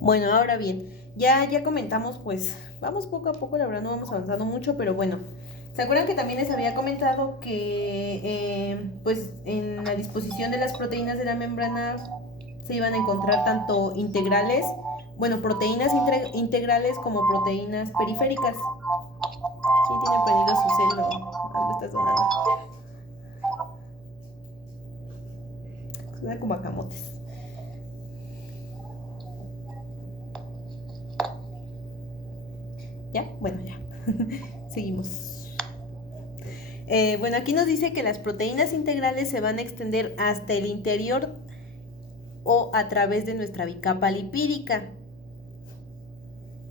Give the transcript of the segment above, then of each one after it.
Bueno, ahora bien, ya comentamos, pues vamos poco a poco, la verdad no vamos avanzando mucho, pero bueno, ¿se acuerdan que también les había comentado que pues en la disposición de las proteínas de la membrana se iban a encontrar tanto integrales, bueno, proteínas integrales como proteínas periféricas? ¿Quién tiene prendido su celo? Algo está sonando. Suena como a camotes. ¿Ya? Bueno, ya. Seguimos. Bueno, aquí nos dice que las proteínas integrales se van a extender hasta el interior o a través de nuestra bicapa lipídica,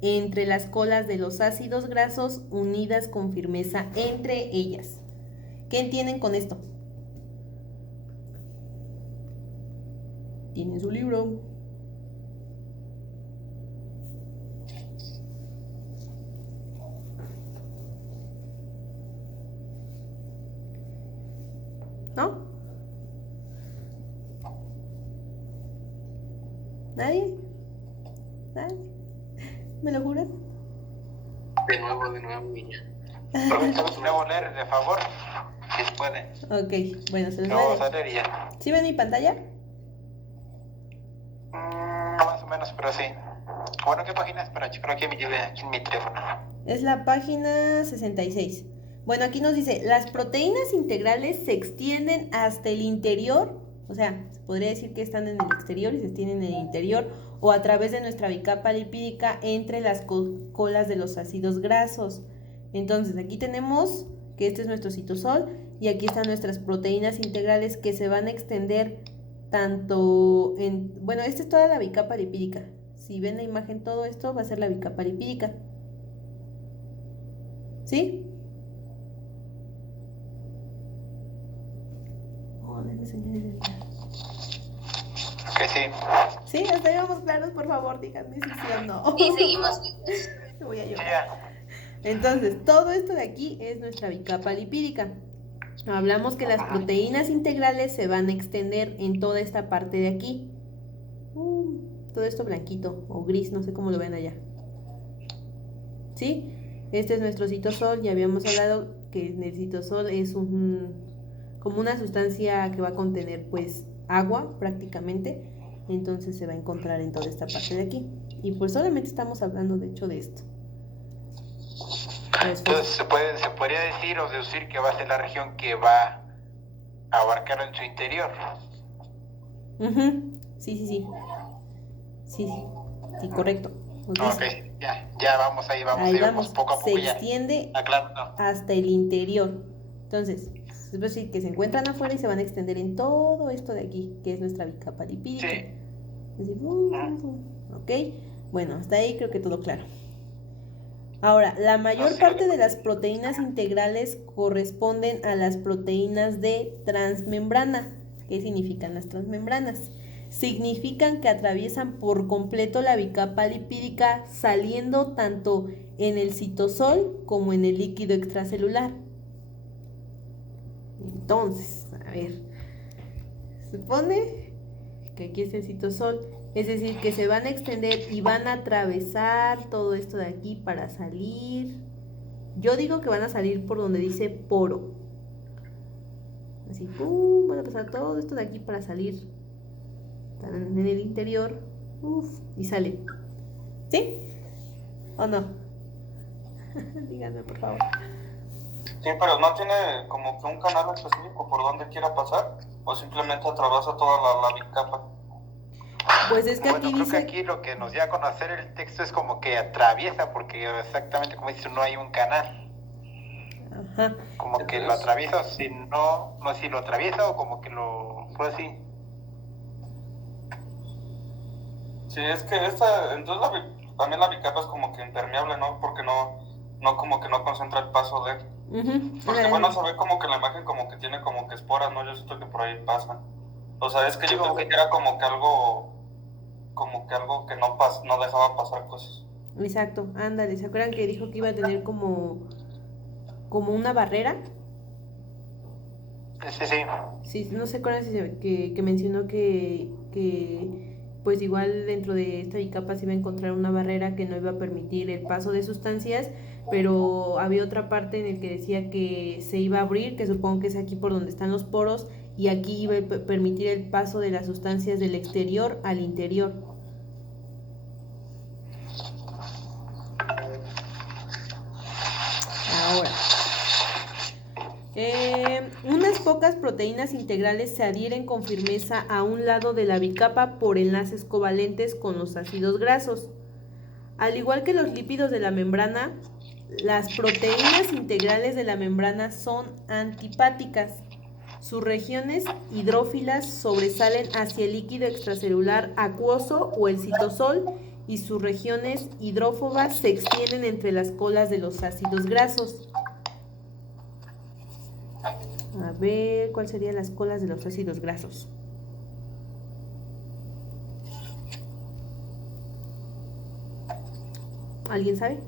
entre las colas de los ácidos grasos unidas con firmeza entre ellas. ¿Qué entienden con esto? Tienen su libro. ¿No? ¿Nadie? ¿Nadie? ¿Me lo juran? De nuevo, niña. Permítame de nuevo leer, de favor, si puede. Ok, bueno, se los No voy a vamos a leer. leer ya. ¿Sí ven mi pantalla? Más o menos, pero sí. Bueno, ¿qué página es? Para checar aquí en mi teléfono. Es la página 66. Bueno, aquí nos dice, las proteínas integrales se extienden hasta el interior, o sea, se podría decir que están en el exterior y se extienden en el interior, o a través de nuestra bicapa lipídica entre las colas de los ácidos grasos. Entonces, aquí tenemos que este es nuestro citosol y aquí están nuestras proteínas integrales que se van a extender tanto en... Bueno, esta es toda la bicapa lipídica. Si ven la imagen, todo esto va a ser la bicapa lipídica. ¿Sí? Oh, denme señales de vida. Ok, sí. Sí, hasta ahí vamos claros, por favor, díganme si sí o no. Y seguimos. Me voy a Sí, llorar. ya. Entonces, todo esto de aquí es nuestra bicapa lipídica. Hablamos que las proteínas integrales se van a extender en toda esta parte de aquí. Todo esto blanquito o gris, no sé cómo lo ven allá. ¿Sí? Este es nuestro citosol. Ya habíamos hablado que el citosol es como una sustancia que va a contener pues agua prácticamente. Entonces se va a encontrar en toda esta parte de aquí. Y pues solamente estamos hablando de hecho de esto. Entonces se podría decir o deducir que va a ser la región que va a abarcar en su interior. Sí, sí, sí. Sí, sí, correcto. Ok, ya vamos ahí, Ahí vamos. poco a poco Se ya. extiende Aclarando. hasta el interior. Entonces, es decir, que se encuentran afuera y se van a extender en todo esto de aquí, que es nuestra bicapa lipídica. Sí. Es decir, ok. Bueno, hasta ahí creo que todo claro. Ahora, la mayor parte de las proteínas integrales corresponden a las proteínas de transmembrana. ¿Qué significan las transmembranas? Significan que atraviesan por completo la bicapa lipídica, saliendo tanto en el citosol como en el líquido extracelular. Entonces, a ver, se supone que aquí es el citosol, es decir, que se van a extender y van a atravesar todo esto de aquí para salir. Yo digo que van a salir por donde dice poro. Así, pum, van a pasar todo esto de aquí para salir. Están en el interior, y salen. ¿Sí? ¿O no? Díganme, por favor. Sí, pero no tiene como que un canal específico por donde quiera pasar, o simplemente atraviesa toda la bicapa. Pues es que aquí creo dice... que aquí lo que nos dio a conocer el texto es como que atraviesa, porque exactamente como dice, no hay un canal. Ajá. Como que lo atraviesa, si no sé si lo atraviesa o como que lo fue así. Sí, es que entonces también la bicapa es como que impermeable, ¿no? Porque no como que no concentra el paso de él. Porque bueno, se ve como que la imagen como que tiene como que esporas, ¿no? Yo siento que por ahí pasa. O sea, es que yo pensé que era como que algo que no dejaba pasar cosas. Exacto, ándale, ¿se acuerdan que dijo que iba a tener como una barrera? Sí. Sí, no se acuerdan si que mencionó que pues igual dentro de esta bicapa se iba a encontrar una barrera que no iba a permitir el paso de sustancias, pero había otra parte en el que decía que se iba a abrir, que supongo que es aquí por donde están los poros, y aquí iba a permitir el paso de las sustancias del exterior al interior. Ahora, unas pocas proteínas integrales se adhieren con firmeza a un lado de la bicapa por enlaces covalentes con los ácidos grasos. Al igual que los lípidos de la membrana, las proteínas integrales de la membrana son antipáticas. Sus regiones hidrófilas sobresalen hacia el líquido extracelular acuoso o el citosol, y sus regiones hidrófobas se extienden entre las colas de los ácidos grasos. A ver, ¿cuáles serían las colas de los ácidos grasos? ¿Alguien sabe?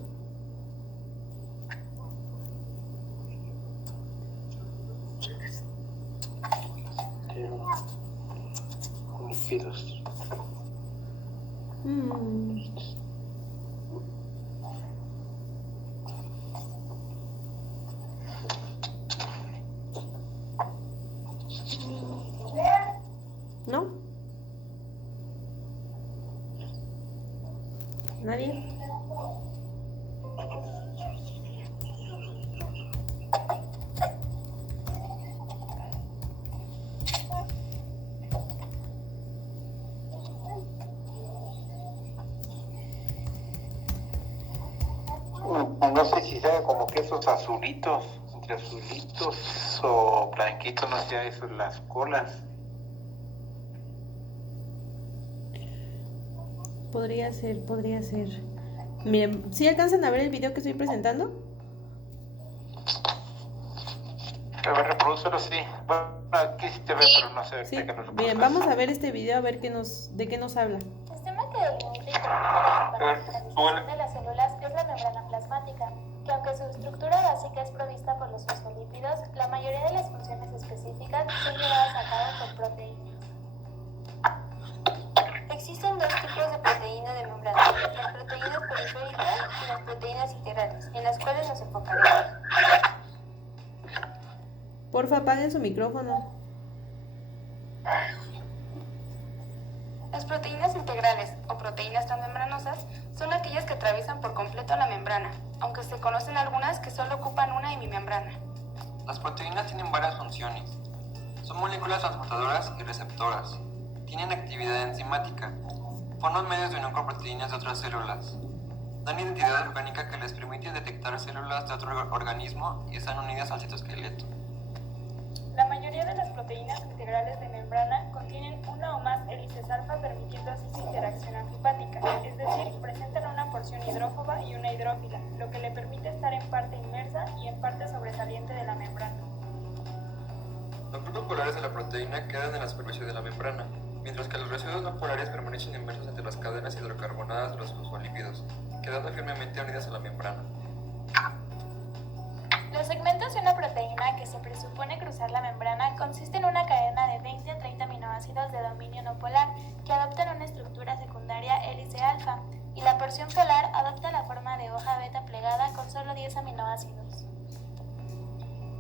Lípidos. ¿No? ¿Nadie? No sé si sabe como que esos azulitos, entre azulitos o blanquitos, no sé, eso, las colas. Podría ser. Miren, ¿sí alcanzan a ver el video que estoy presentando? A ver, reprodúcelo, sí. Bueno, aquí sí te veo, pero no sé. Sí. Que no Bien, vamos a ver este video a ver de qué nos habla. Sistema que delimita y permite la transición de las células es la membrana plasmática, que aunque su estructura básica es provista por los fosfolípidos, la mayoría de las funciones específicas son llevadas a cabo por proteínas. Existen dos tipos de proteína de membrana, las proteínas periféricas y las proteínas integrales, en las cuales nos enfocaremos. Porfa, apaguen su micrófono. Las proteínas integrales o proteínas transmembranosas son aquellas que atraviesan por completo la membrana, aunque se conocen algunas que solo ocupan una hemimembrana. Las proteínas tienen varias funciones. Son moléculas transportadoras y receptoras. Tienen actividad enzimática. Forman medios de unión con proteínas de otras células. Dan identidad orgánica que les permite detectar células de otro organismo y están unidas al citoesqueleto. La mayoría de las proteínas integrales de membrana contienen una o más hélices alfa, permitiendo así su interacción anfipática, es decir, presentan una porción hidrófoba y una hidrófila, lo que le permite estar en parte inmersa y en parte sobresaliente de la membrana. Los grupos polares de la proteína quedan en la superficie de la membrana, mientras que los residuos no polares permanecen inmersos entre las cadenas hidrocarbonadas de los fosfolípidos, quedando firmemente unidas a la membrana. Los segmentos de una proteína que se presupone cruzar la membrana consiste en una cadena de 20 a 30 aminoácidos de dominio no polar que adoptan una estructura secundaria hélice alfa, y la porción polar adopta la forma de hoja beta plegada con solo 10 aminoácidos.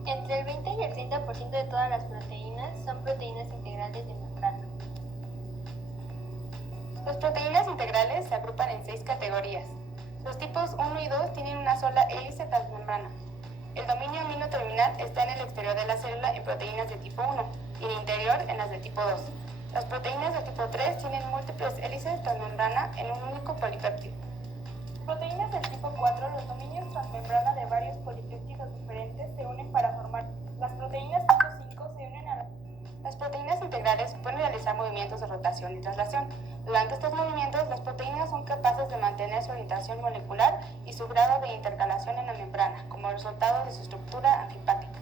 Entre el 20 y el 30% de todas las proteínas son proteínas integrales de membrana. Las proteínas integrales se agrupan en 6 categorías. Los tipos 1 y 2 tienen una sola hélice transmembrana. El dominio amino terminal está en el exterior de la célula en proteínas de tipo 1 y en el interior en las de tipo 2. Las proteínas de tipo 3 tienen múltiples hélices transmembrana en un único polipéptido. Proteínas del tipo 4, los dominios transmembrana de varios polipéptidos diferentes se unen para formar. Las proteínas tipo 5 se unen a las proteínas integrales pueden realizar movimientos de rotación y traslación. Durante estos movimientos, las proteínas son capaces de mantener su orientación molecular y su grado de intercalación en la membrana, como resultado de su estructura anfipática.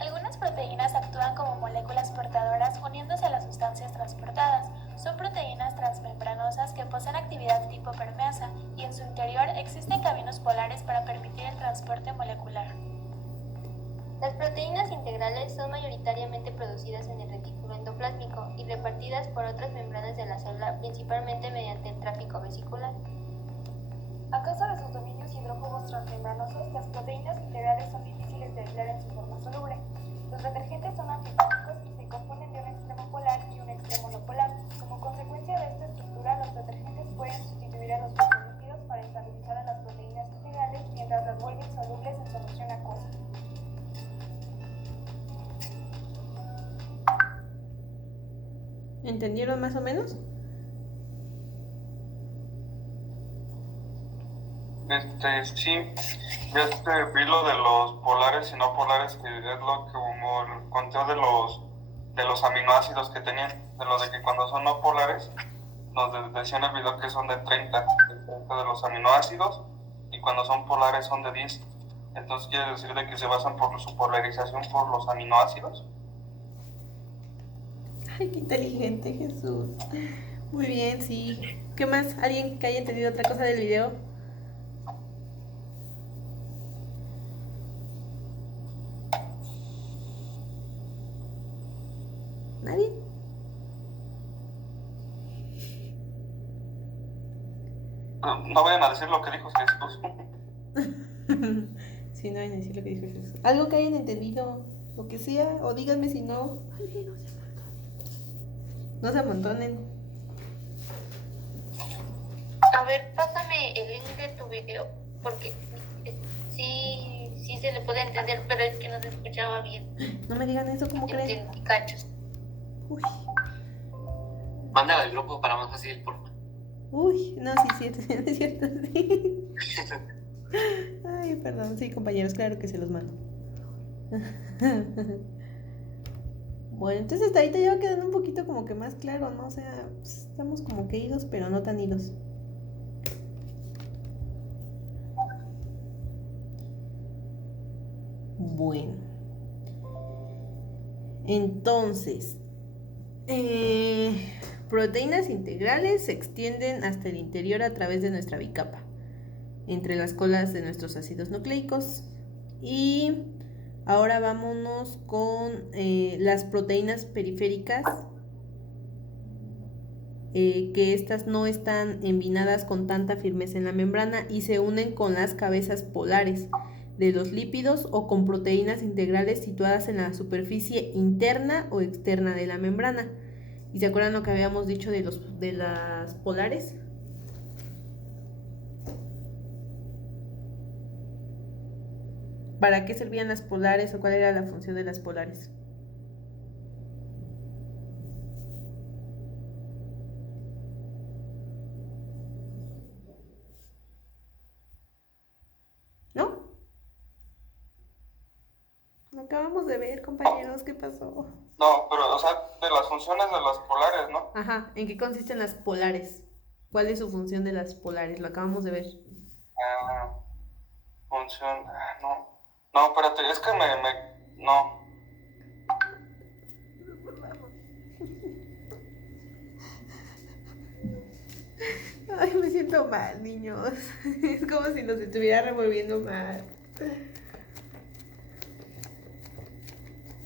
Algunas proteínas actúan como moléculas portadoras uniéndose a las sustancias transportadas. Son proteínas transmembranosas que poseen actividad tipo permeasa y en su interior existen caminos polares para permitir el transporte molecular. Las proteínas integrales son mayoritariamente producidas en el retículo endoplásmico y repartidas por otras membranas de la célula, principalmente mediante el tráfico vesicular. A causa de sus dominios hidrófobos transmembranosos, las proteínas integrales son difíciles de aislar en su forma soluble. Los detergentes son antifáticos y se componen de un extremo polar y un extremo no polar. Como consecuencia de esta estructura, los detergentes pueden sustituir a los fosfolípidos para estabilizar a las proteínas integrales mientras las vuelven solubles en solución acuosa. ¿Entendieron más o menos? Sí, ya vi lo de los polares y no polares, que es lo que como el conteo de los aminoácidos que tenían, de lo de que cuando son no polares, nos decía en el video que son de 30 de los aminoácidos, y cuando son polares son de 10. Entonces quiere decir de que se basan por su polarización por los aminoácidos. Ay, qué inteligente, Jesús. Muy bien, sí. ¿Qué más? ¿Alguien que haya entendido otra cosa del video? ¿Nadie? No vayan a decir lo que dijo Jesús. Sí, no vayan a decir lo que dijo Jesús. Algo que hayan entendido, lo que sea, o díganme si no. No se amontonen. A ver, pásame el link de tu video, porque sí se le puede entender, pero es que no se escuchaba bien. No me digan eso, ¿cómo creen? Entendí cachos. Uy, Mándala al grupo para más fácil, por favor. uy, no, sí, es cierto, sí. Ay, perdón, sí, compañeros, claro que se los mando. Bueno, entonces hasta ahorita ya va quedando un poquito como que más claro, ¿no? O sea, pues, estamos como que idos, pero no tan idos. Bueno. Entonces, proteínas integrales se extienden hasta el interior a través de nuestra bicapa, entre las colas de nuestros ácidos nucleicos. Y ahora vámonos con las proteínas periféricas, que estas no están embinadas con tanta firmeza en la membrana y se unen con las cabezas polares de los lípidos o con proteínas integrales situadas en la superficie interna o externa de la membrana. ¿Y se acuerdan lo que habíamos dicho de las polares? ¿Para qué servían las polares o cuál era la función de las polares? ¿No? Lo acabamos de ver, compañeros, ¿qué pasó? No, pero, o sea, de las funciones de las polares, ¿no? Ajá, ¿en qué consisten las polares? ¿Cuál es su función de las polares? Lo acabamos de ver. Función, no. No, espérate, es que no. Ay, me siento mal, niños. Es como si nos estuviera revolviendo mal.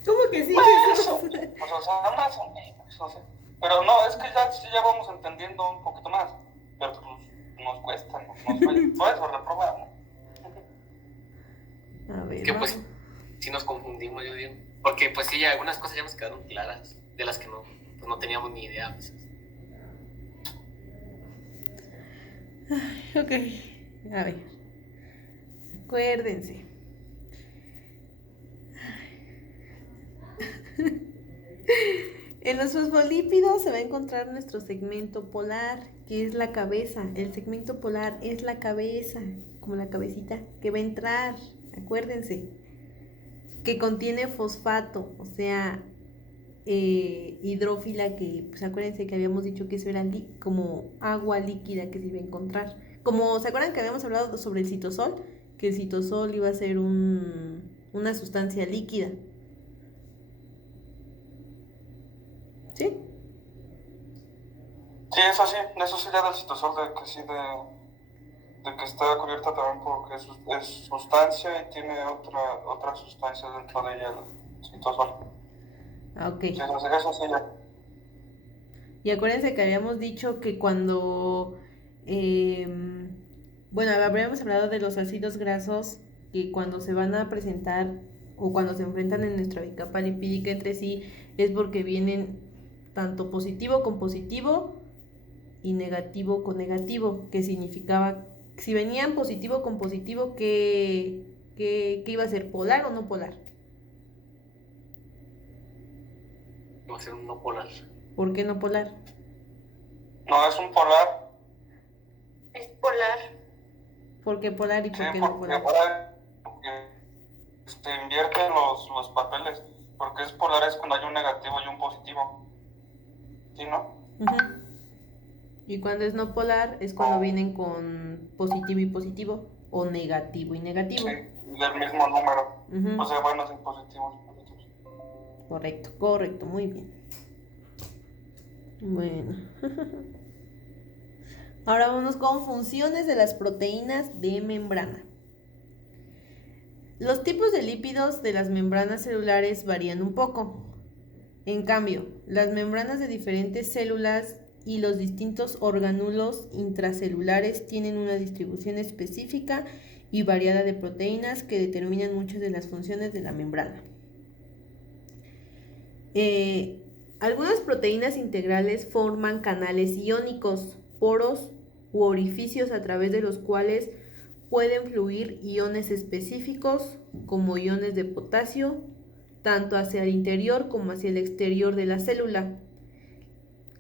¿Cómo que sí, Jesús? Pues, o sea, más o menos, o sea. Pero no, es que ya vamos entendiendo un poquito más. Pero pues nos cuesta, por eso reprobamos. A ver, Que pues sí nos confundimos, yo digo. Porque pues sí, algunas cosas ya nos quedaron claras, de las que no teníamos ni idea. Pues. Ok, a ver. Acuérdense. En los fosfolípidos se va a encontrar nuestro segmento polar, que es la cabeza. El segmento polar es la cabeza, como la cabecita que va a entrar. Acuérdense que contiene fosfato, o sea, hidrófila, que pues acuérdense que habíamos dicho que eso era como agua líquida que se iba a encontrar. Como, ¿se acuerdan que habíamos hablado sobre el citosol? Que el citosol iba a ser una sustancia líquida. ¿Sí? Sí, eso sí ya del citosol, de que sí, de que está cubierta también porque es sustancia y tiene otra sustancia dentro de ella, el citosol. Ok. Eso sí ya. Y acuérdense que habíamos dicho que cuando, bueno, habíamos hablado de los ácidos grasos que cuando se van a presentar o cuando se enfrentan en nuestra bicapa lipídica entre sí es porque vienen tanto positivo con positivo y negativo con negativo, que significaba, si venían positivo con positivo, ¿qué iba a ser? ¿Polar o no polar? Va a ser un no polar. ¿Por qué no polar? No, es un polar. Es polar. ¿Por qué polar y por Sí, qué no porque polar? ahora se invierten los papeles. Porque es polar es cuando hay un negativo y un positivo. ¿Sí, no? Ujú. Y cuando es no polar es cuando vienen con positivo y positivo o negativo y negativo. Sí, del mismo número. Ujú. O sea, buenos y positivos. Correcto, muy bien. Bueno. Ahora vamos con funciones de las proteínas de membrana. Los tipos de lípidos de las membranas celulares varían un poco. En cambio, las membranas de diferentes células y los distintos orgánulos intracelulares tienen una distribución específica y variada de proteínas que determinan muchas de las funciones de la membrana. Algunas proteínas integrales forman canales iónicos, poros u orificios a través de los cuales pueden fluir iones específicos como iones de potasio, tanto hacia el interior como hacia el exterior de la célula.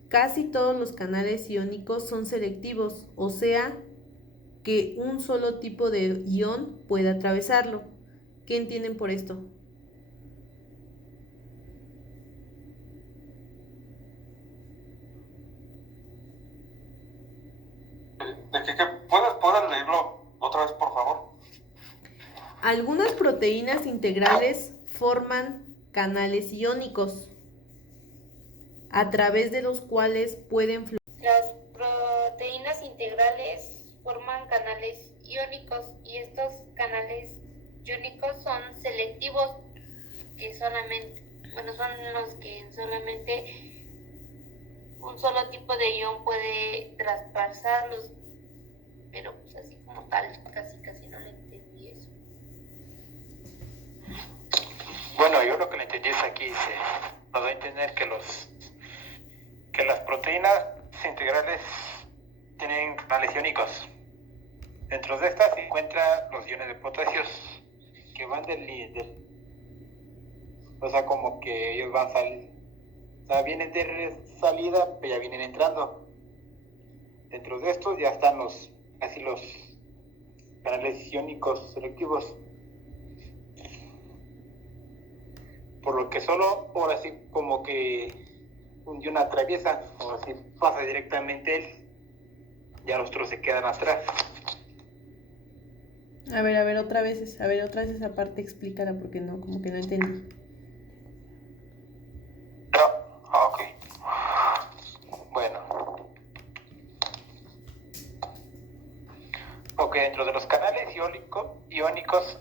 Casi todos los canales iónicos son selectivos, o sea, que un solo tipo de ion puede atravesarlo. ¿Qué entienden por esto? ¿De qué puedes leerlo otra vez, por favor? Algunas proteínas integrales forman canales iónicos a través de los cuales pueden fluir. Las proteínas integrales forman canales iónicos y estos canales iónicos son selectivos, que solamente, son los que solamente un solo tipo de ion puede traspasarlos, pero pues así como tal, casi no le entendí eso. Bueno, yo lo que le entendí es aquí, nos da a entender que las proteínas integrales tienen canales iónicos. Dentro de estas se encuentran los iones de potasio que van o sea, como que ellos van o sea, vienen de salida, pero ya vienen entrando. Dentro de estos ya están los canales iónicos selectivos. Por lo que solo, ahora sí, como que un ion atraviesa, o así pasa directamente él, ya los otros se quedan atrás. A ver, otra vez esa parte explícala porque no, como que no entendí. Ok. Bueno. Ok, dentro de los canales iónicos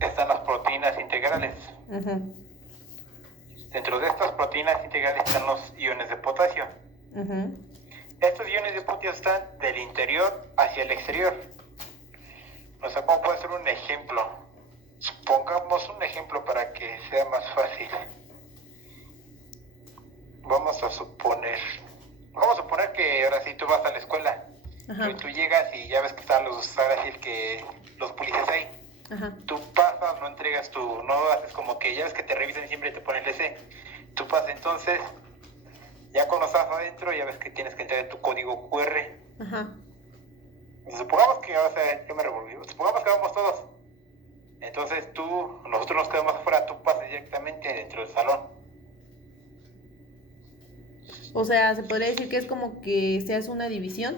están las proteínas integrales. Ajá. Dentro de estas proteínas integrales están los iones de potasio. Ajá. Estos iones de potasio están del interior hacia el exterior. O sea, ¿cómo puede ser un ejemplo? Pongamos un ejemplo para que sea más fácil. Vamos a suponer que ahora sí tú vas a la escuela. Ajá. Y tú llegas y ya ves que están los policías ahí. Ajá. Tú pasas, no entregas no haces como que ya ves que te revisan y siempre te ponen el EC. Tú pasas entonces, ya cuando estás adentro, ya ves que tienes que entrar tu código QR. Ajá. Supongamos que, yo me revolví, supongamos que vamos todos. Entonces nosotros nos quedamos afuera, tú pasas directamente dentro del salón. O sea, se podría decir que es como que se hace una división.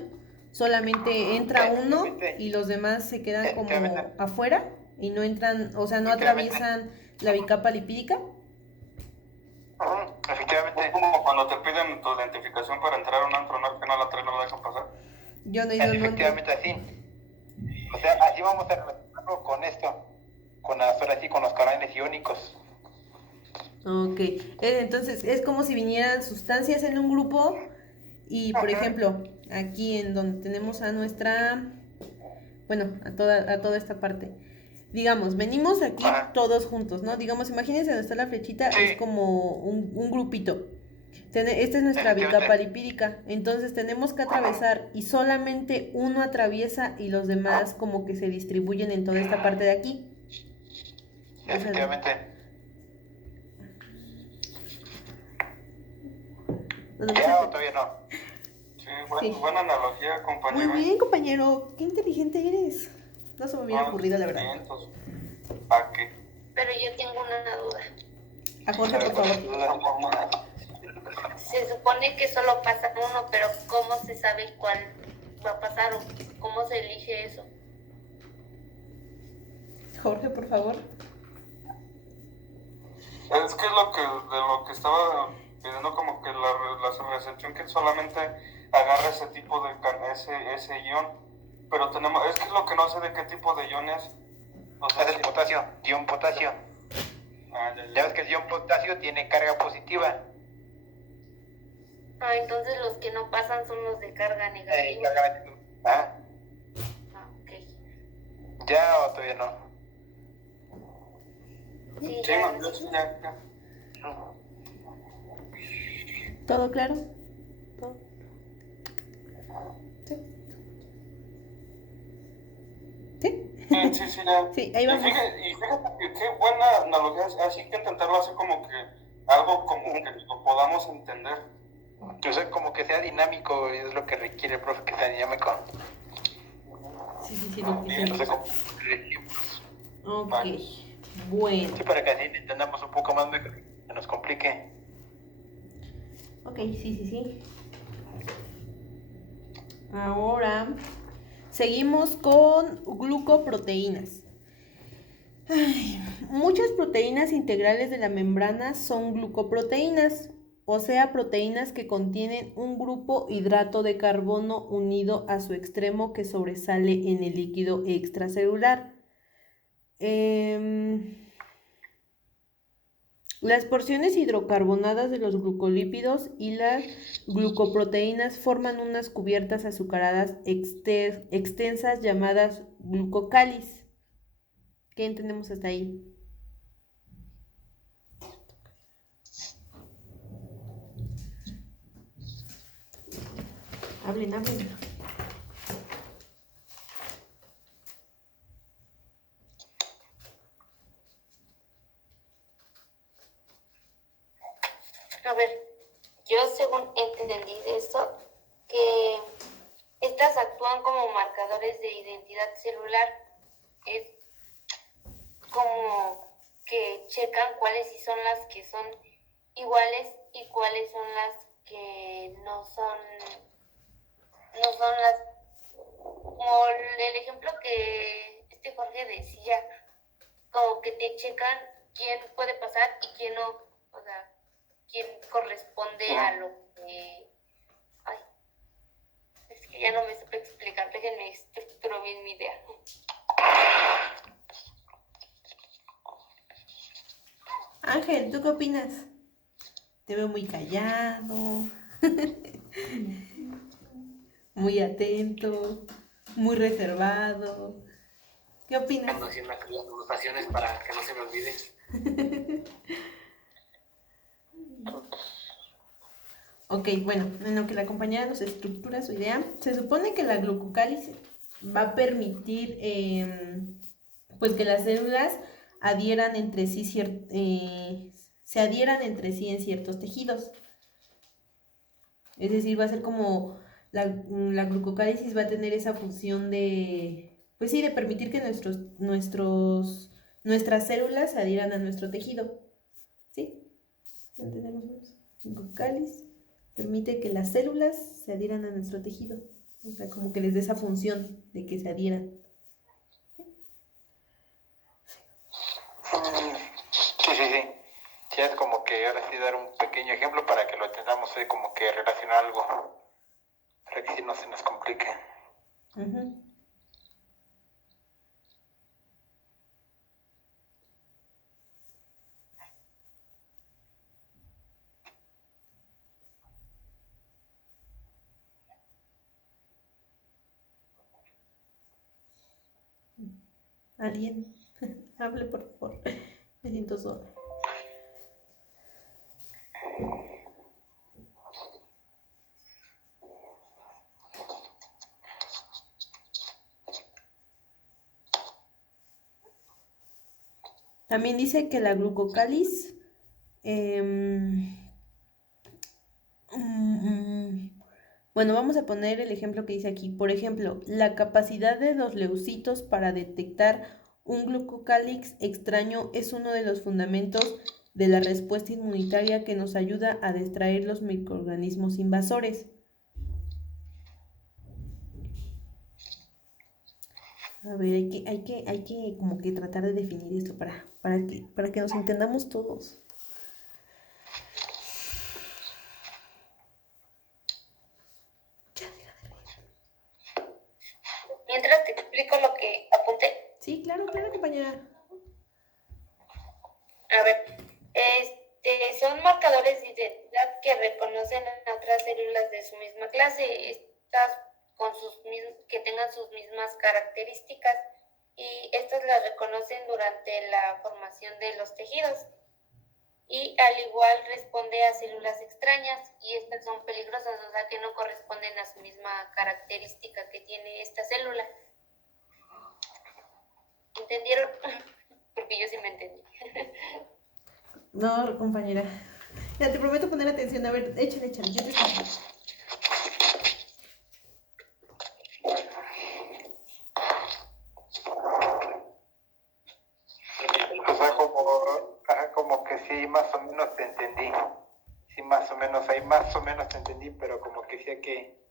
Solamente entra uno y los demás se quedan como afuera y no entran, o sea, no atraviesan la bicapa lipídica. Efectivamente. Es como cuando te piden tu identificación para entrar a un antro, ¿no? Que no la traen, no la dejan pasar. Yo no he ido Efectivamente así. O sea, así vamos a relacionarlo con esto, ahora sí, con los canales iónicos. Ok, entonces es como si vinieran sustancias en un grupo y, por ejemplo, aquí en donde tenemos a nuestra, bueno, a toda esta parte. Digamos, venimos aquí todos juntos, ¿no? Digamos, imagínense donde está la flechita, es como un grupito. Esta es nuestra bicapa lipídica, entonces tenemos que atravesar y solamente uno atraviesa y los demás como que se distribuyen en toda esta parte de aquí. Efectivamente. ¿Ya o todavía no? Sí, buena analogía, compañero. Muy bien, compañero, qué inteligente eres. No se me hubiera ocurrido, la verdad. ¿Para qué? Pero yo tengo una duda. A Jorge, por favor. Se supone que solo pasa uno, pero ¿cómo se sabe cuál va a pasar o cómo se elige eso? Jorge, por favor. Es que de lo que estaba pidiendo como que la recepción que solamente agarra ese tipo de ese ion, pero es que lo que no sé de qué tipo de ion es. O sea, es el potasio, ion potasio. Ya ves que el ion potasio tiene carga positiva. Entonces los que no pasan son los de carga negativa. Ok. ¿Ya o todavía no? Sí, ya. ¿Todo claro? ¿Todo? ¿Sí? ¿Sí? Sí, ya. Sí, ahí vamos. Y fíjate que qué buena analogía, así que intentarlo hacer como que algo como que lo podamos entender. O sea, como que sea dinámico, es lo que requiere el profe, que sea dinámico. Sí, no sé cómo. Ok, bueno. Sí, para que así entendamos un poco más, que nos complique. Ok, sí. Ahora seguimos con glucoproteínas. Muchas proteínas integrales de la membrana son glucoproteínas, o sea, proteínas que contienen un grupo hidrato de carbono unido a su extremo que sobresale en el líquido extracelular. Las porciones hidrocarbonadas de los glucolípidos y las glucoproteínas forman unas cubiertas azucaradas extensas llamadas glucocáliz. ¿Qué entendemos hasta ahí? Hablen. A ver, yo según entendí de eso, que estas actúan como marcadores de identidad celular. Es como que checan cuáles sí son las que son iguales y cuáles son las que no son las, como el ejemplo que Jorge decía, como que te checan quién puede pasar y quién no, o sea, quién corresponde a lo que... Ay, es que ya no me supe explicar, déjenme estructuro bien mi idea. Ángel, ¿tú qué opinas? Te veo muy callado, muy atento, muy reservado. ¿Qué opinas? Ando haciendo aquí las anotaciones para que no se me olvide. Ok, bueno, en lo que la compañera nos estructura su idea, se supone que la glucocáliz va a permitir pues que las células adhieran entre sí se adhieran entre sí en ciertos tejidos. Es decir, va a ser como la glucocálisis va a tener esa función de, pues sí, de permitir que nuestras células se adhieran a nuestro tejido. ¿Sí? ¿Entendemos más? Glucocálisis permite que las células se adhieran a nuestro tejido. O sea, como que les dé esa función de que se adhieran. Sí. Sí, es como que ahora sí dar un pequeño ejemplo para que lo entendamos, como que relacionar algo, para que si no se nos complique. Alguien, hable por favor. Me siento sola. También dice que la glucocáliz bueno, vamos a poner el ejemplo que dice aquí. Por ejemplo, la capacidad de los leucitos para detectar un glucocálix extraño es uno de los fundamentos de la respuesta inmunitaria que nos ayuda a distraer los microorganismos invasores. A ver, hay que como que tratar de definir esto para que nos entendamos todos. Mientras te explico lo que apunté. Sí, claro, compañera. A ver, son marcadores de identidad que reconocen a otras células de su misma clase, estas que tengan sus mismas características, y estas las reconocen durante la formación de los tejidos. Y al igual responde a células extrañas, y estas son peligrosas, o sea que no corresponden a su misma característica que tiene esta célula. ¿Entendieron? Porque yo sí me entendí. No, compañera. Ya te prometo poner atención. A ver, échale, yo te escucho. O sea, como que sí, más o menos te entendí. Sí, más o menos, ahí más o menos te entendí, pero como que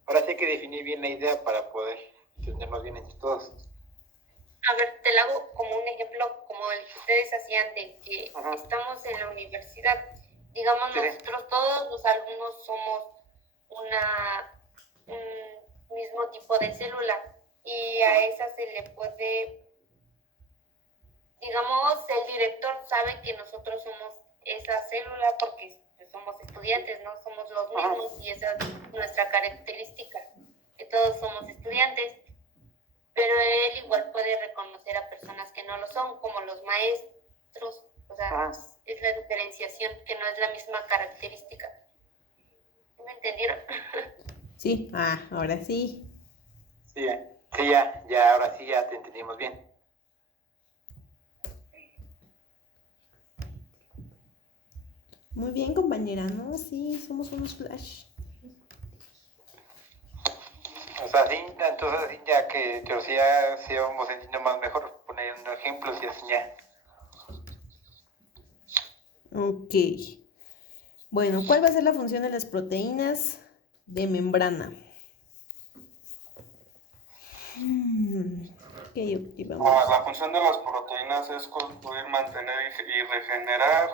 ahora sí hay que definir bien la idea para poder entendernos bien entre todos. A ver, te lo hago como un ejemplo, como el que ustedes hacían de que estamos en la universidad. Digamos, nosotros todos los alumnos somos un mismo tipo de célula, y a esa se le puede, digamos, el director sabe que nosotros somos esa célula porque somos estudiantes, ¿no? Somos los mismos, y esa es nuestra característica, que todos somos estudiantes. Pero él igual puede reconocer a personas que no lo son, como los maestros. O sea, es la diferenciación, que no es la misma característica. ¿Me entendieron? Sí, ahora sí. Sí, ya, ahora sí ya te entendimos bien. Muy bien, compañera, ¿no? Sí, somos unos flash. O sea, sí, entonces ya que sí vamos entendiendo más mejor, poniendo ejemplos y así ya. Ok. Bueno, ¿cuál va a ser la función de las proteínas de membrana? Vamos. La función de las proteínas es construir, mantener y regenerar,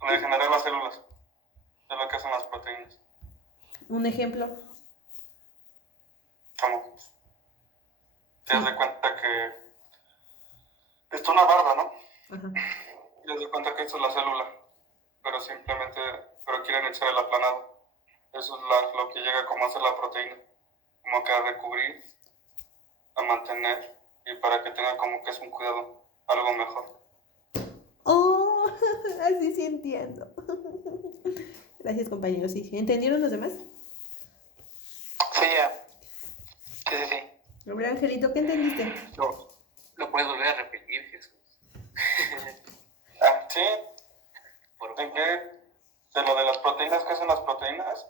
regenerar las células. Es lo que hacen las proteínas. ¿Un ejemplo? ¿Cómo? Te das cuenta que esto es una barra, ¿no? Ajá. Te das cuenta que esto es la célula, pero quieren echar el aplanado. Eso es lo que llega como a hacer la proteína, como que a recubrir, a mantener, y para que tenga como que es un cuidado, algo mejor. Oh, así sí entiendo. Gracias, compañeros. ¿Sí? ¿Entendieron los demás? Sí, ya. Sí. Hombre, Angelito, ¿qué entendiste? ¿Lo puedes volver a repetir, Jesús? Sí. ¿En qué? De lo de las proteínas, ¿qué hacen las proteínas?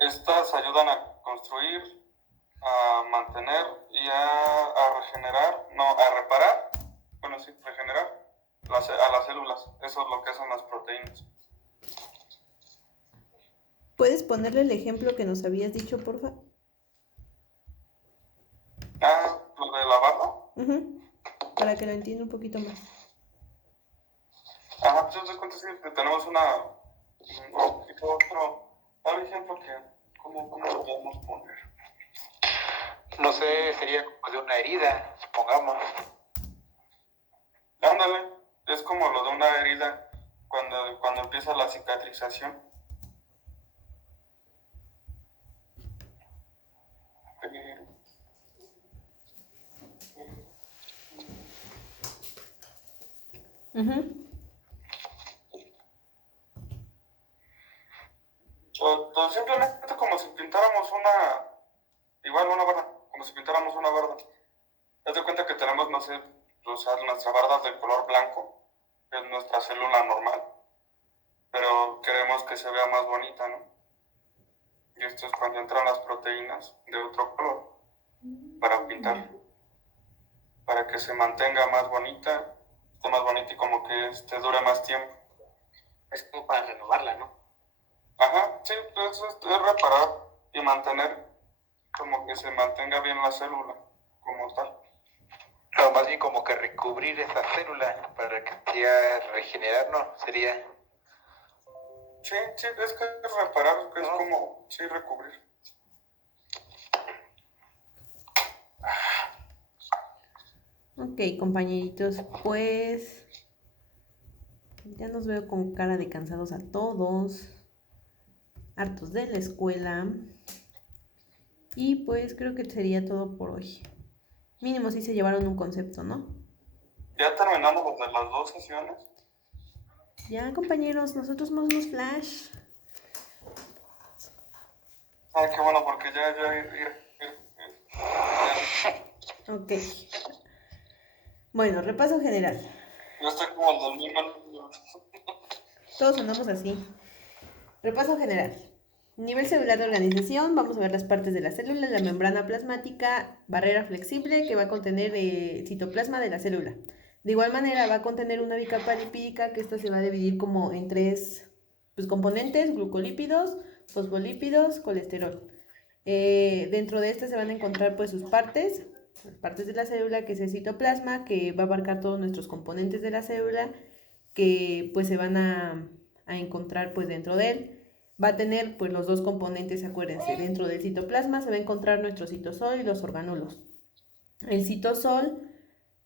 Estas ayudan a construir, a mantener y a regenerar, a reparar, regenerar a las células. Eso es lo que hacen las proteínas. ¿Puedes ponerle el ejemplo que nos habías dicho, porfa? Lo de la barra. Para que lo entienda un poquito más. Pues de cuenta que tenemos otro ejemplo que, ¿cómo lo podemos poner? No sé, sería como de una herida, supongamos. Ándale, es como lo de una herida cuando empieza la cicatrización. O simplemente como si pintáramos una barda, como si pintáramos una barda. Haz de cuenta que tenemos, no sé, nuestra barda de color blanco, que es nuestra célula normal, pero queremos que se vea más bonita, ¿no? Y esto es cuando entran las proteínas de otro color para pintar, para que se mantenga más bonita, esté más bonita y como que dure más tiempo. Es como para renovarla, ¿no? Ajá, sí, pues es reparar y mantener, como que se mantenga bien la célula, como tal. O más bien como que recubrir esa célula para que sea regenerar, ¿no? Sería... Sí, es que es reparar, es como, sí, recubrir. Ok, compañeritos, pues ya nos veo con cara de cansados a todos, hartos de la escuela, y pues creo que sería todo por hoy. Mínimo sí se llevaron un concepto, ¿no? Ya terminamos los de las 2 sesiones. Ya, compañeros, nosotros somos los Flash. Ay, qué bueno, porque ya. Ok. Bueno, repaso general. Yo estoy como el del mismo. Todos andamos así. Repaso general. Nivel celular de organización, vamos a ver las partes de la célula, la membrana plasmática, barrera flexible que va a contener el citoplasma de la célula. De igual manera va a contener una bicapa lipídica que esta se va a dividir como en 3 componentes: glucolípidos, fosfolípidos, colesterol. Dentro de esta se van a encontrar pues sus partes, las partes de la célula, que es el citoplasma, que va a abarcar todos nuestros componentes de la célula, que pues se van a encontrar pues dentro de él. Va a tener pues los 2 componentes, acuérdense, dentro del citoplasma se va a encontrar nuestro citosol y los orgánulos. El citosol,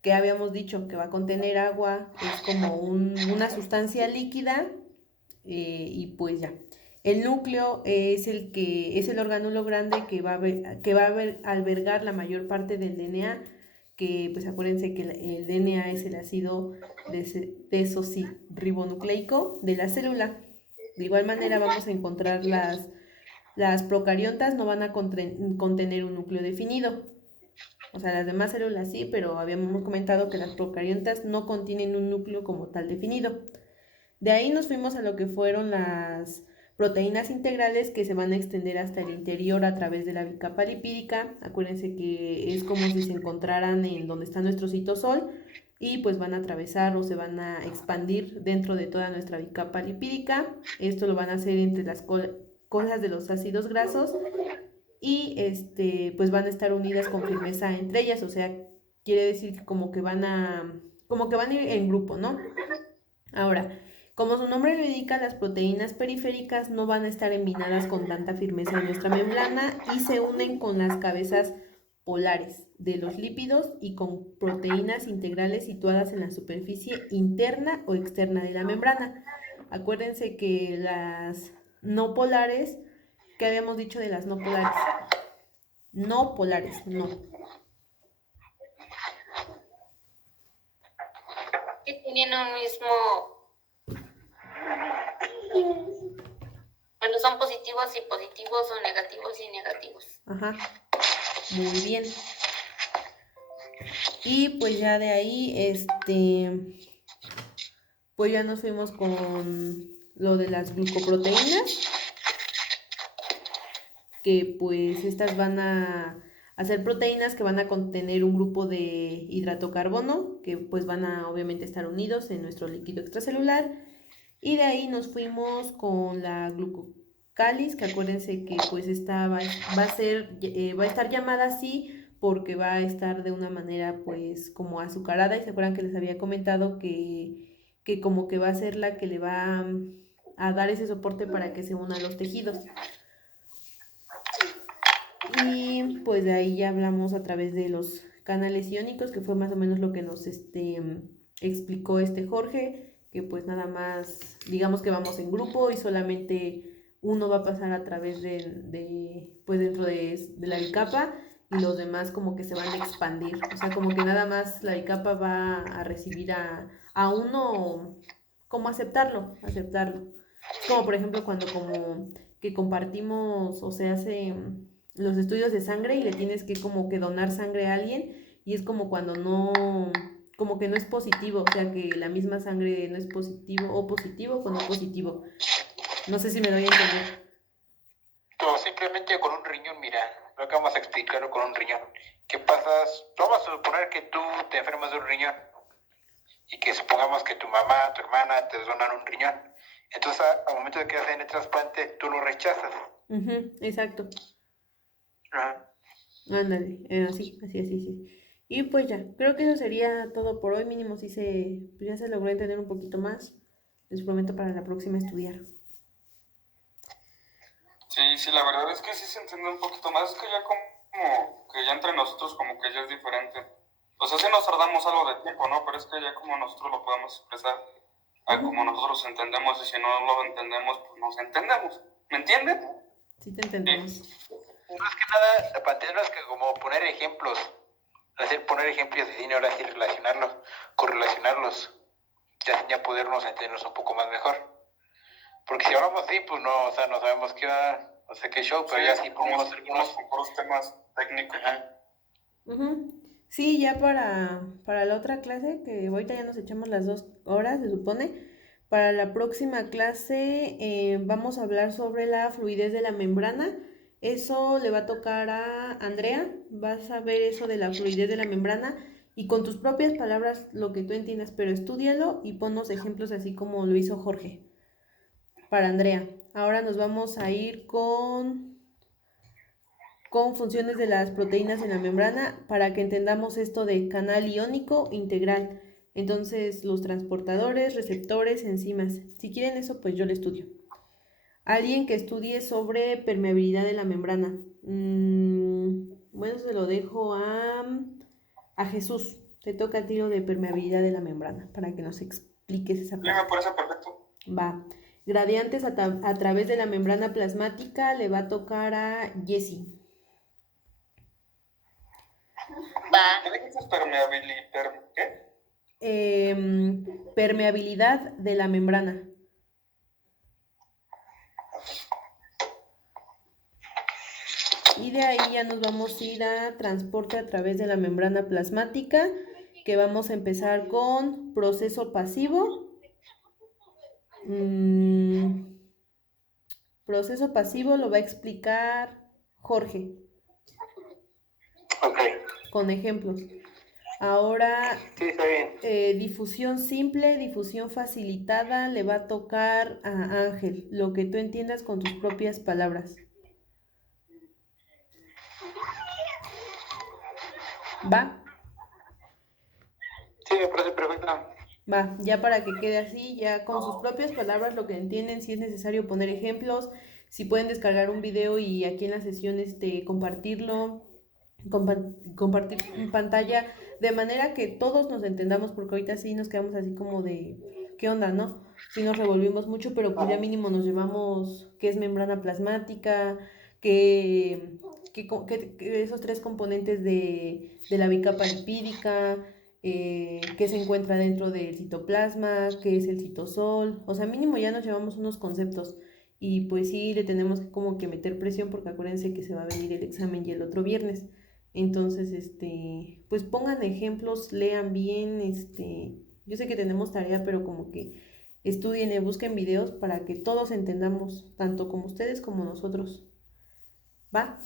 que habíamos dicho que va a contener agua, es como una sustancia líquida, y pues ya. El núcleo es el orgánulo grande que va a albergar la mayor parte del DNA, que pues acuérdense que el DNA es el ácido desoxirribonucleico de la célula. De igual manera vamos a encontrar las procariotas, no van a contener un núcleo definido. O sea, las demás células sí, pero habíamos comentado que las procariotas no contienen un núcleo como tal definido. De ahí nos fuimos a lo que fueron las proteínas integrales, que se van a extender hasta el interior a través de la bicapa lipídica. Acuérdense que es como si se encontraran en donde está nuestro citosol y pues van a atravesar o se van a expandir dentro de toda nuestra bicapa lipídica. Esto lo van a hacer entre las colas de los ácidos grasos y pues van a estar unidas con firmeza entre ellas, o sea, quiere decir que como que van a ir en grupo, ¿no? Ahora, como su nombre lo indica, las proteínas periféricas no van a estar envinadas con tanta firmeza en nuestra membrana y se unen con las cabezas polares de los lípidos y con proteínas integrales situadas en la superficie interna o externa de la membrana. Acuérdense que las no polares, ¿qué habíamos dicho de las no polares? No polares, no. Que tienen un mismo... Bueno, son positivos y positivos, o negativos y negativos. Ajá, muy bien. Y pues ya de ahí, pues ya nos fuimos con lo de las glucoproteínas, que pues estas van a hacer proteínas que van a contener un grupo de hidratocarbono, que pues van a obviamente estar unidos en nuestro líquido extracelular. Y de ahí nos fuimos con la glucocáliz, que acuérdense que pues esta va a estar llamada así porque va a estar de una manera pues como azucarada, y se acuerdan que les había comentado que como que va a ser la que le va a dar ese soporte para que se unan los tejidos. Y pues de ahí ya hablamos a través de los canales iónicos, que fue más o menos lo que nos explicó Jorge, que pues nada más, digamos que vamos en grupo y solamente uno va a pasar a través pues dentro de la bicapa, y los demás como que se van a expandir, o sea, como que nada más la bicapa va a recibir a a uno, como aceptarlo. Es como por ejemplo cuando como que compartimos o se hace los estudios de sangre y le tienes que como que donar sangre a alguien y es como cuando no, como que no es positivo, o sea que la misma sangre no es positivo o positivo con no positivo. No sé si me doy a entender. O simplemente con un riñón, mira, lo que vamos a explicarlo con un riñón. ¿Qué pasas? Vamos a suponer que tú te enfermas de un riñón y que supongamos que tu mamá, tu hermana te donan un riñón. Entonces, al momento de que hacen el trasplante, tú lo rechazas. Exacto. Ajá. Ándale, así. Y pues ya, creo que eso sería todo por hoy, mínimo si pues ya se logró entender un poquito más. Les prometo para la próxima estudiar. Sí, la verdad es que sí se entiende un poquito más, es que ya como que ya entre nosotros como que ya es diferente. O sea, sí nos tardamos algo de tiempo, ¿no? Pero es que ya como nosotros lo podemos expresar, a como nosotros entendemos, y si no lo entendemos, pues nos entendemos. ¿Me entienden? Sí te entendemos. Sí. Más que nada, para entenderlos que como poner ejemplos, poner ejemplos de cine, ahora sí correlacionarlos, ya podernos entendernos un poco más mejor. Porque si hablamos así, pues no, o sea, no sabemos qué va, no sé qué show, pero sí, ya sí ponemos algunos temas técnicos. Sí, ya para la otra clase, que ahorita ya nos echamos las 2 horas, se supone. Para la próxima clase vamos a hablar sobre la fluidez de la membrana. Eso le va a tocar a Andrea. Vas a ver eso de la fluidez de la membrana y con tus propias palabras lo que tú entiendas, pero estúdialo y ponnos ejemplos así como lo hizo Jorge. Para Andrea. Ahora nos vamos a ir con funciones de las proteínas en la membrana para que entendamos esto de canal iónico integral. Entonces, los transportadores, receptores, enzimas. Si quieren eso, pues yo lo estudio. Alguien que estudie sobre permeabilidad de la membrana. Bueno, se lo dejo a Jesús. Te toca a ti lo de permeabilidad de la membrana para que nos expliques esa parte. Sí, me parece perfecto. Va. Gradientes a través de la membrana plasmática le va a tocar a Jessie. ¿Qué dijiste? Permeabilidad de la membrana. Y de ahí ya nos vamos a ir a transporte a través de la membrana plasmática, que vamos a empezar con proceso pasivo. Proceso pasivo lo va a explicar Jorge. Ok. Con ejemplos. Ahora, sí, está bien. Difusión simple, difusión facilitada, le va a tocar a Ángel, lo que tú entiendas con tus propias palabras. ¿Va? Sí, me parece perfecto. Va, ya para que quede así, ya con sus propias palabras lo que entienden, si es necesario poner ejemplos, si pueden descargar un video y aquí en la sesión compartirlo, compartir en pantalla, de manera que todos nos entendamos, porque ahorita sí nos quedamos así como de, ¿qué onda, no? Sí nos revolvimos mucho, pero pues ya mínimo nos llevamos qué es membrana plasmática, que esos 3 componentes de la bicapa lipídica, qué se encuentra dentro del citoplasma, qué es el citosol, o sea, mínimo ya nos llevamos unos conceptos y pues sí le tenemos que como que meter presión porque acuérdense que se va a venir el examen y el otro viernes. Entonces, pues pongan ejemplos, lean bien, yo sé que tenemos tarea, pero como que estudien y busquen videos para que todos entendamos, tanto como ustedes como nosotros. ¿Va?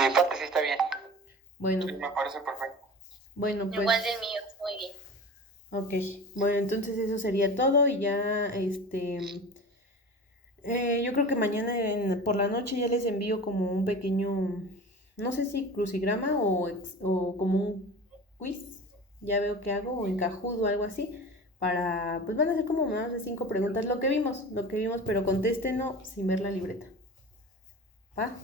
Mi parte sí está bien. Bueno. Sí, me parece perfecto. Bueno, pues. Igual del mío, muy bien. Ok, bueno, entonces eso sería todo y ya, yo creo que mañana por la noche ya les envío como un pequeño, no sé si crucigrama o como un quiz, ya veo qué hago, o en Kahoot o algo así, pues van a ser como más de 5 preguntas, lo que vimos, pero contéstenlo sin ver la libreta. ¿Va?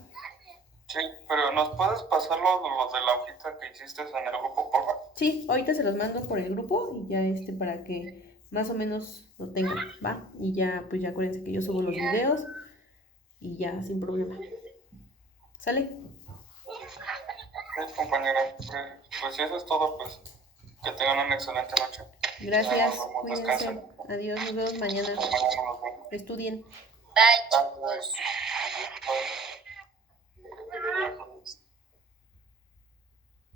Sí, pero ¿nos puedes pasar los de la hojita que hiciste en el grupo, por favor? Sí, ahorita se los mando por el grupo y ya para que más o menos lo tengan, ¿va? Y ya, pues ya acuérdense que yo subo los videos y ya sin problema. ¿Sale? Sí, compañera. Pues si eso es todo, pues que tengan una excelente noche. Gracias, Nos vemos, cuídense. descansen. Adiós, nos vemos mañana. Mañana nos vemos. Estudien. Bye. Bye.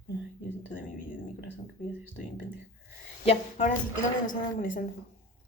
Ay, Diosito de mi vida y de mi corazón, ¿qué voy a hacer? Estoy bien pendeja. Ya, ahora sí, ¿dónde nos están molestando?